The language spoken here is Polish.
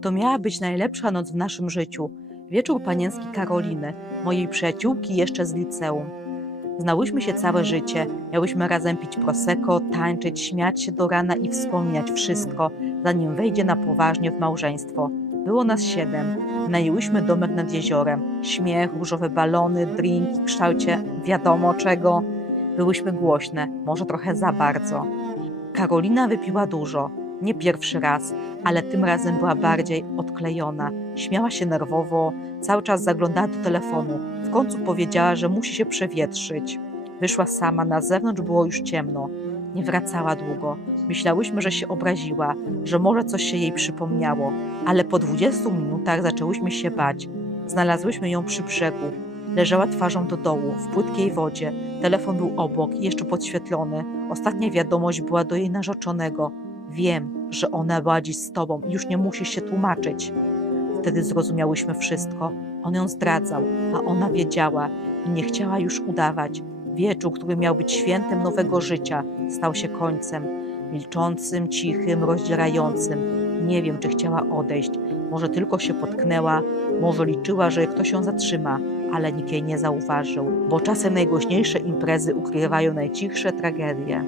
To miała być najlepsza noc w naszym życiu. Wieczór panienski Karoliny, mojej przyjaciółki jeszcze z liceum. Znałyśmy się całe życie, miałyśmy razem pić prosecco, tańczyć, śmiać się do rana i wspominać wszystko, zanim wejdzie na poważnie w małżeństwo. Było nas siedem. Najęłyśmy domek nad jeziorem. Śmiech, różowe balony, drinki w kształcie wiadomo czego. Byłyśmy głośne, może trochę za bardzo. Karolina wypiła dużo, nie pierwszy raz, ale tym razem była bardziej odklejona. Śmiała się nerwowo, cały czas zaglądała do telefonu. W końcu powiedziała, że musi się przewietrzyć. Wyszła sama, na zewnątrz było już ciemno. Nie wracała długo. Myślałyśmy, że się obraziła, że może coś się jej przypomniało, ale po 20 minutach zaczęłyśmy się bać. Znalazłyśmy ją przy brzegu. Leżała twarzą do dołu, w płytkiej wodzie. Telefon był obok, jeszcze podświetlony. Ostatnia wiadomość była do jej narzeczonego. Wiem, że ona była dziś z tobą i już nie musisz się tłumaczyć. Wtedy zrozumiałyśmy wszystko. On ją zdradzał, a ona wiedziała i nie chciała już udawać. Wieczór, który miał być świętem nowego życia, stał się końcem. Milczącym, cichym, rozdzierającym. Nie wiem, czy chciała odejść. Może tylko się potknęła, może liczyła, że ktoś ją zatrzyma, ale nikt jej nie zauważył, bo czasem najgłośniejsze imprezy ukrywają najcichsze tragedie.